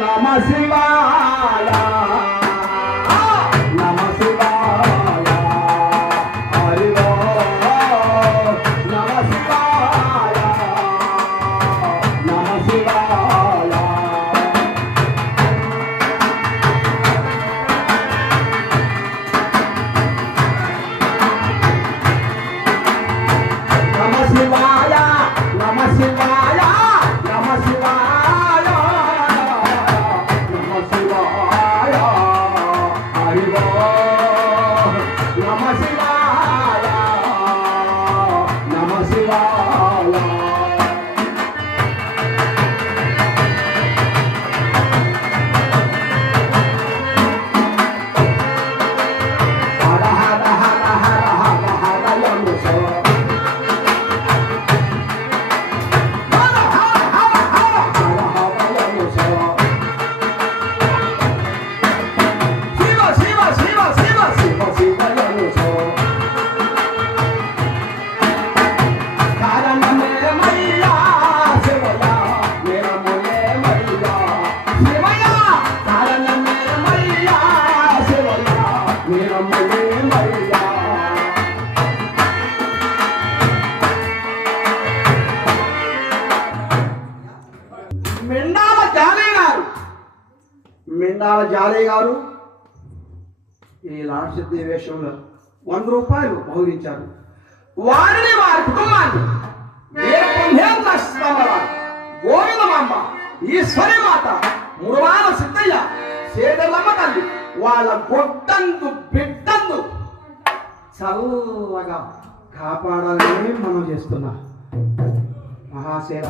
నమ మిండాల జాలే గారు. మిండాల జాలే గారు ఈ లాంఛిద్ది వేషంలో వంద రూపాయలు బహురించారు. వారిని వారి కుటుంబాన్ని గోవిందమ్మ ఈశ్వరి వాళ్ళ గొడ్డందు బిడ్డందు చల్లగా కాపాడాలని మనం చేస్తున్నా. మహాసేవ